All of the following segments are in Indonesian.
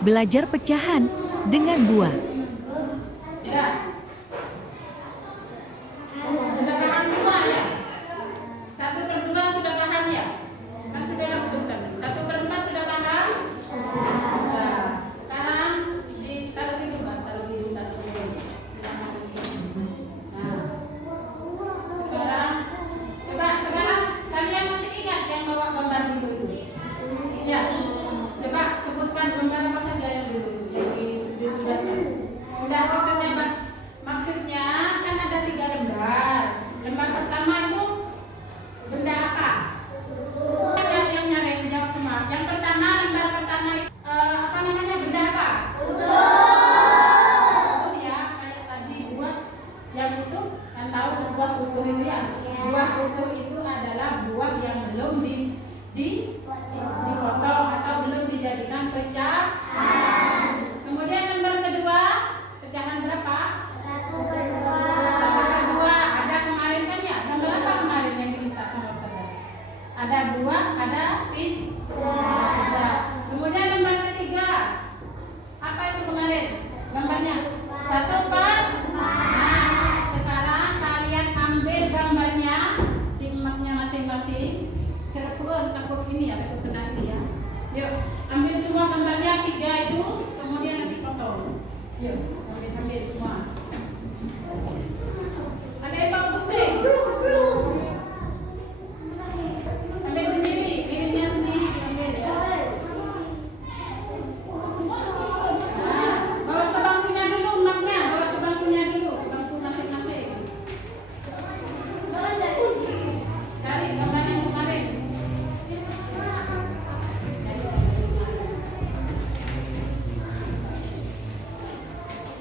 Belajar pecahan dengan buah. Sudah paham semua ya? 1/2 sudah paham ya? Kan sudah langsung tadi. 1/4 sudah paham? Nah, sekarang ditaruh dulu Mbak, taruh dulu. Nah, sekarang kalian masih ingat yang bawa gambar dulu itu? Ya, coba sebutkan gambar apa saja yang dulu yang ditugaskan. Udah maksudnya kan ada 3 lembar. Lembar pertama itu benda apa? Yang nyari jawab semua. Yang pertama, lembar pertama itu apa namanya? Benda apa? Utuh ya, kayak tadi buah yang utuh kan tahu buah utuh itu ya. Buah utuh itu adalah buah yang belum dipotong atau belum dijadikan pecahan. Kemudian lembar kedua, pecahan berapa? 1/2. Ada kemarin kan ya? Gambar apa kemarin yang diminta sama saudara? Ada buah, ada pizza. Kemudian lembar ketiga, apa itu kemarin? Gambarnya 1/4. Nah, sekarang kalian ambil gambarnya di emaknya masing-masing. Takut ini ya, takut kena ini ya. Yuk, ambil semua gambarnya 3 itu, kemudian nanti potong. Yuk, ambil semua. Ada yang mau bukti? Ambil sendiri, pilihnya sendiri diambil ya. Nah, bawa ke bangkunya dulu emaknya, bawa ke bangkunya dulu, ke bangku masing-masing. Cari gambar yang kemarin.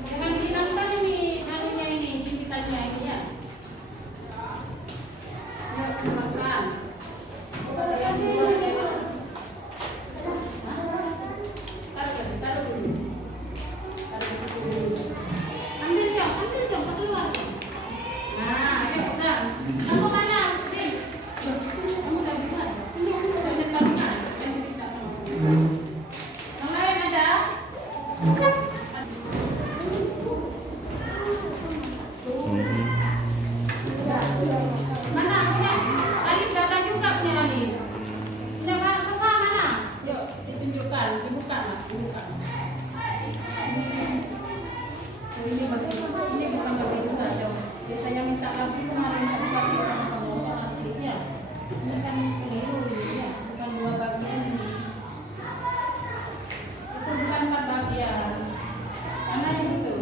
Jangan dihilangkan ini, anunya ini, jempitannya ini ya. Yuk, makan. Ada yang dulu, ada yang taruh dulu. Ambil dong, keluar. Nah, ayo pegang. Kamu mana? Din. Kamu udah buat. Udah nyetorkan. Yang kita sama. Yang lain ada? Mana punya? Alif gak ada juga punya Alif. Punya Safa mana? Yuk ditunjukkan, dibuka Mas, dibuka. Oh, ini bukan bagi juga dong. Biasanya minta lagi kemarin kasih orang kamu kasih ya. Ini kan keliru ini ya, bukan 2 bagian ini. Itu bukan 4 bagian. Mana yang betul?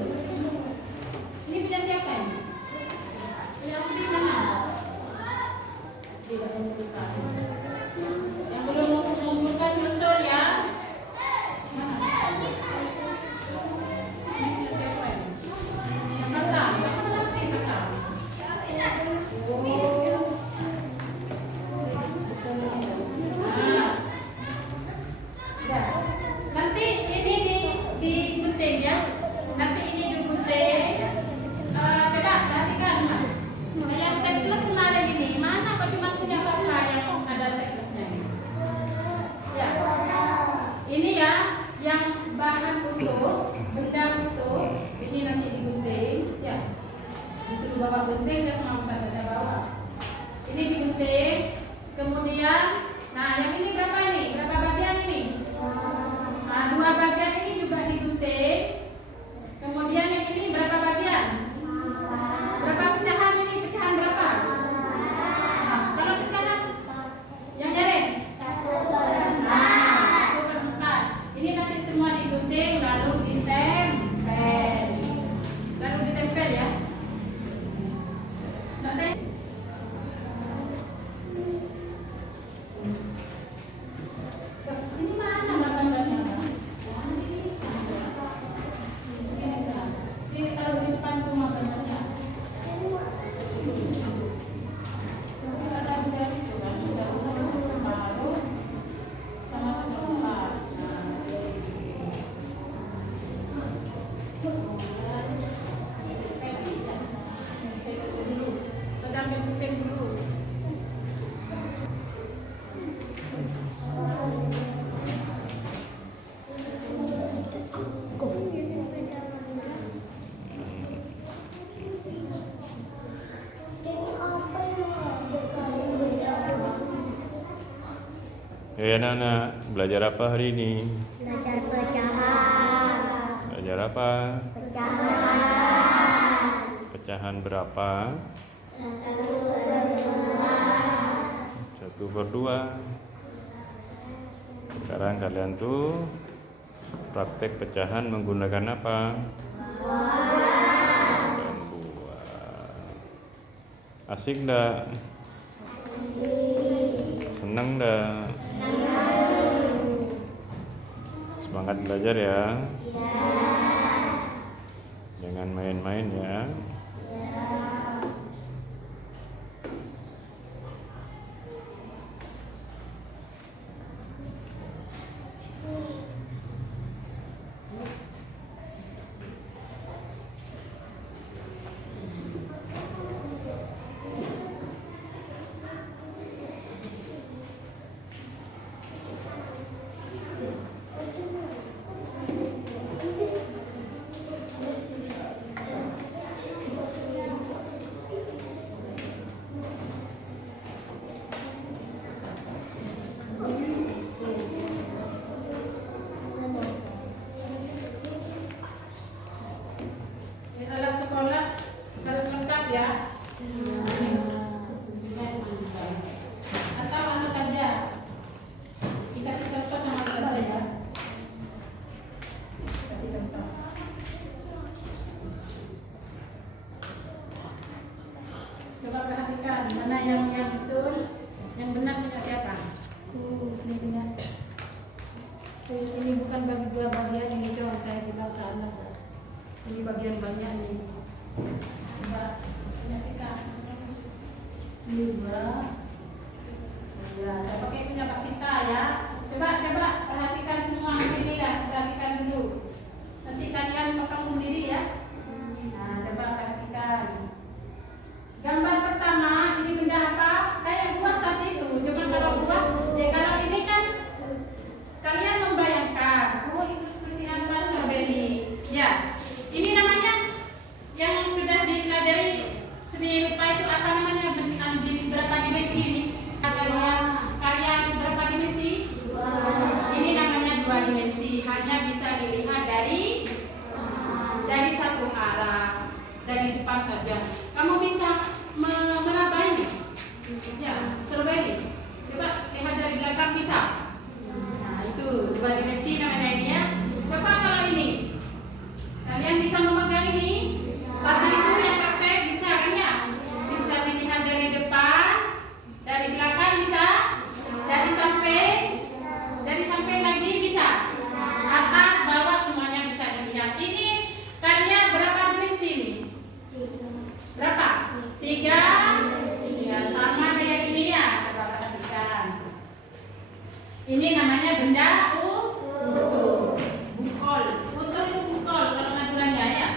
Ini punya siapa ini? Yang di mana? Tidak mengumpulkan. Yang belum mengumpulkan nyusul ya. Mana? Ini punya siapa ini? Kata, kata. Nah, ya. Nanti ini digunting ya. Nanti ini digunting. Coba perhatikan Mas. Yang staples kemarin ini mana? Kok cuma punya Papa yang ada Ya anak-anak, belajar apa hari ini? Belajar pecahan. Belajar apa? Pecahan. Pecahan berapa? 1/2. Sekarang kalian tuh praktek pecahan menggunakan apa? Menggunakan buah. Asik enggak? Senang enggak? Semangat belajar ya. Jangan main-main ya. Alat sekolah harus lengkap ya. Atau mana saja. Dikasih contoh sama saja ya. Kasih contoh. Coba perhatikan mana yang betul, yang benar punya siapa? Ini punya. Ini bukan bagi dua bagian ini dong, saya bilang salah. Ini bagian banyak nih. Coba perhatikan. Ini dua. Ya, saya pakai punya Pak Vita ya. Coba perhatikan semua ini dah, perhatikan dulu. Nanti kalian potong sendiri ya. Nah, coba perhatikan. Gambar pertama ini benda apa? Kayak buah tadi itu. Cuma kalau buah, ya kalau ini kan kalian membayangkan, oh itu seperti apa strawberry. Ya, ini namanya yang sudah dipelajari seni rupa itu apa namanya? Berapa dimensi ini? Karya berapa dimensi? Ini namanya 2 dimensi. Hanya bisa dilihat dari satu arah, dari depan saja. Kamu bisa meraba ini, ya, strawberry. Coba lihat dari belakang bisa. Nah itu 2 dimensi namanya ini ya. Coba kalau ini, kalian bisa memegang ini. Satu itu yang praktek bisa kan ya? Bisa dilihat dari depan, dari belakang bisa, dari samping lagi bisa, atas bawah semuanya bisa dilihat. Ini karya berapa dimensi ini? Berapa? 3. Ya sama kayak ini ya. Coba perhatikan. Ini namanya benda utuh. Bungkol. Utuh itu bungkol kalau aturannya ya.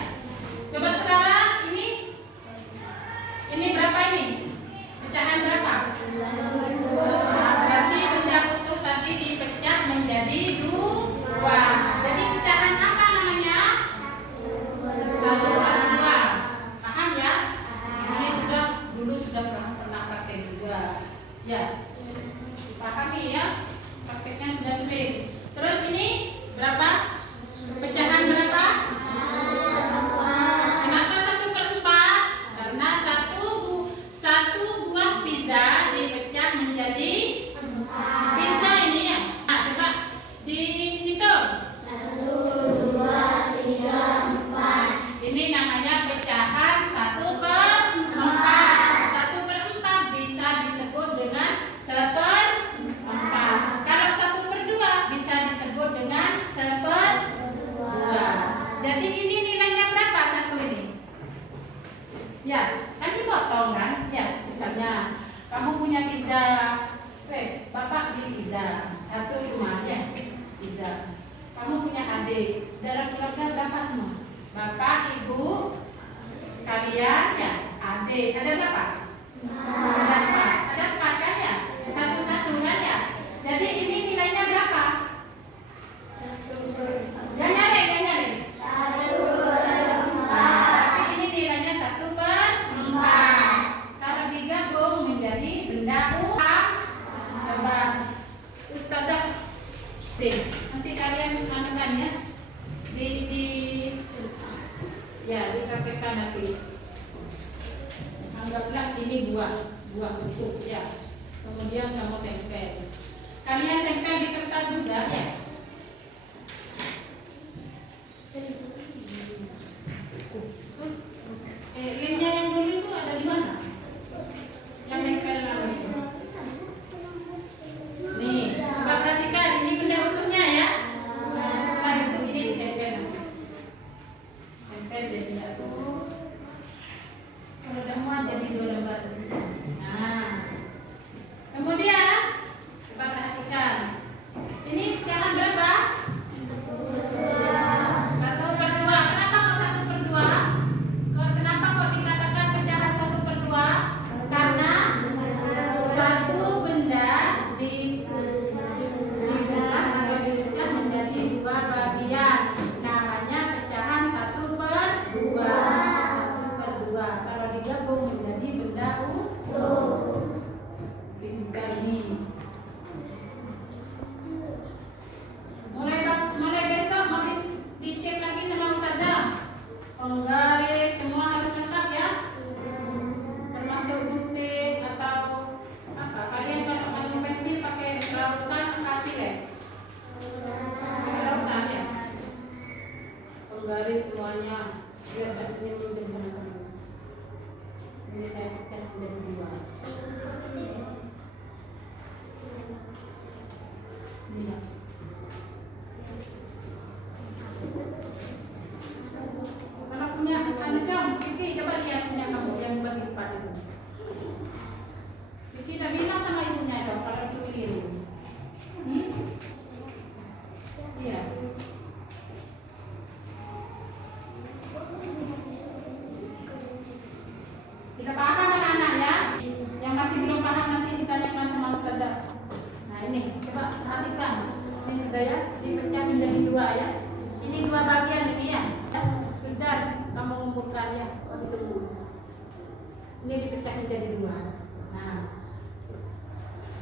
Coba sekarang ini berapa ini? Pecahan berapa? Nah, berarti benda utuh tadi dipecah menjadi 2. Jadi pecahan apa namanya? 1/2. Paham ya? Ini dulu sudah pernah praktek juga. Ya. Pahami ya? Prakteknya sudah sering. Terus ini berapa? Pecahan berapa? Kenapa 1/4? Karena satu buah pizza dipecah menjadi pizza ini ya. Nah, coba dihitung. 1, 2, 3, 4. Ini namanya pecahan 1/4. 1/4 bisa disebut dengan 1/4. Kalau 1/2 bisa disebut dengan 1/2. Jadi ini nilainya berapa satu ini? Ya, kan dipotong kan? Ya, misalnya kamu punya pizza. Oke, bapak beli pizza. 1 rumah ya, pizza. Kamu punya adik. Dalam keluarga berapa semua? Bapak, ibu, kalian ya, adik. Ada berapa? Ada 4 kan ya? Satu-satu kan ya? Jadi ini nilainya berapa? Yang nyari. Tapi ini nilainya 1/4. Kalau digabung menjadi benda uang. Coba Ustaz praktekkan ya. Dipraktekkan nanti. Anggaplah ini buah bentuk ya. Kemudian kamu tempel. Kalian tempel di kertas juga ya. Lemnya yang dulu itu ada di mana? Yang nempel lama itu. Nih, coba perhatikan ini benda utuhnya ya. Nah, setelah itu ini ditempel. Tempel jadi satu. Kalau udah muat jadi 2 lembar. Nah, kemudian coba perhatikan. Ini pecahan berapa? 1/2. Kenapa kok 1/2? Kenapa kok dikatakan pecahan 1/2? Karena satu benda dibelah atau dipecah menjadi 2 bagian. Namanya pecahan 1/2. 1/2. Kalau digabung menjadi benda utuh. Ini. Mulai besok mau dicek lagi sama Ustazah. Penggaris semua harus lengkap ya. Termasuk gunting atau apa? Kalian kalau mau pensil pakai rautan kasih ya. Pakai rautan ya. Penggaris semuanya biar batunya minjem sama kamu. Ini saya pecah menjadi 2. Iya. Kalau punya anegam, Vicky coba lihat punya kamu yang bagi 4 itu. Vicky udah bilang sama ibunya dong kalau itu keliru. Iya. Kita paham anak-anak ya? Yang masih belum paham nanti ditanyakan sama Ustazah. Nah ini, coba perhatikan. Ini sudah ya, dipecah menjadi 2 ya. Ini 2 bagian ini ya. Sudah kamu ngumpulkan ya, kalau ditunggu. Ini dipecah menjadi 2. Nah,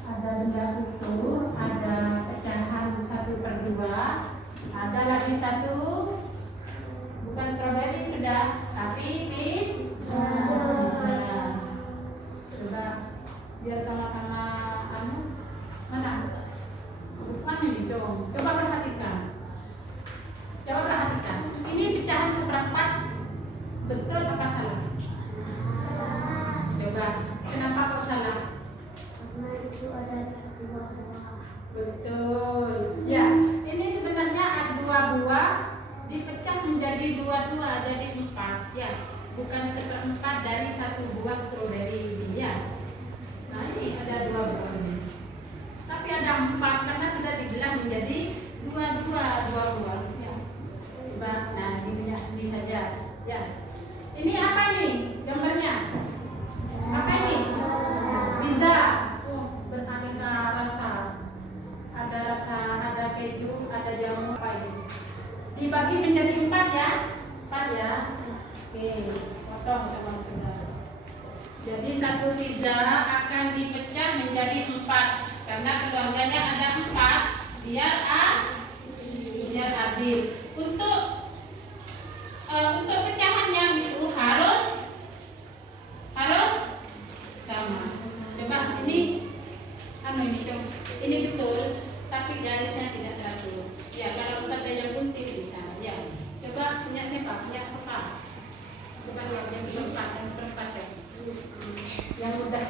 ada benda utuh, ada pecahan 1/2, ada lagi 1 bukan stroberi sudah, tapi pisang. Coba biar sama-sama mana? Bukan ini dong. Coba perhatikan. Ini pecahan 1/4. Betul apa salah? Coba. Kenapa kok salah? Karena itu ada 2 buah. Betul. Ya, ini sebenarnya ada 2 buah dipecah menjadi 2 jadi 4 ya. Bukan 1/4 dari 1 buah stroberi ini ya. Nah ini ada 2 buah ini. Tapi ada 4 karena sudah dibelah menjadi 2 buah ya. Coba, nah ini saja ya. Ini apa ini gambarnya? Apa ini? Pizza. Oh, beraneka rasa. Ada keju, ada jamu apa ini? Dibagi menjadi 4 ya. 4 ya. Oke, potong sama saudara. Jadi 1 pizza akan dipecah menjadi 4 karena keluarganya ada 4 biar adil. Untuk pecahannya itu harus sama. Coba ini betul, tapi garisnya tidak teratur. Ya kalau ada yang gunting bisa. Ya coba punya siapa? Punya apa? Coba lihat yang seperempat ya. Yang mudah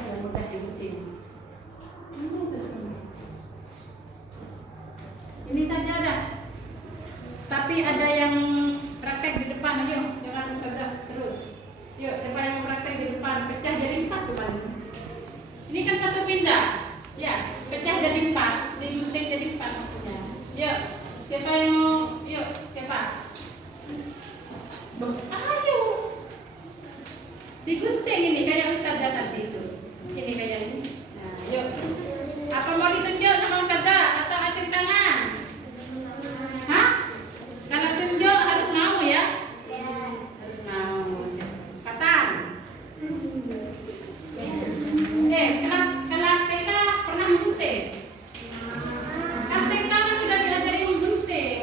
digunting. Ini saja ada. Tapi ada yang praktek di depan, ayo jangan Ustazah terus. Yuk, coba yang praktek di depan, pecah jadi 4 kembali. Ini kan 1 pizza, ya, pecah jadi 4, digunting jadi 4 maksudnya. Yuk, siapa yang mau? Yuk, siapa? Ayo, digunting ini kayak Ustazah tadi itu. Ini kayak ini. Nah, yuk. Apa mau ditunjuk sama Ustazah atau acung tangan? Hah? Kalau tunjuk harus mau ya? Harus mau. Katan. Kelas TK pernah menggunting? Kan TK kan sudah diajari menggunting.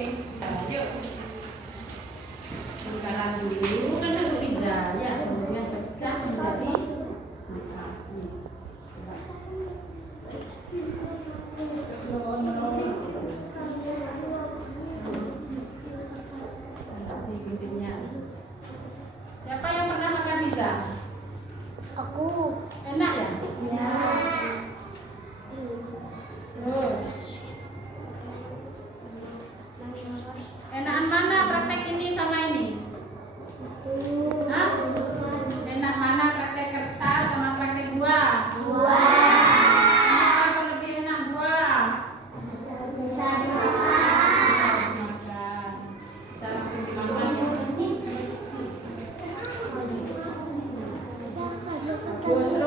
dua serok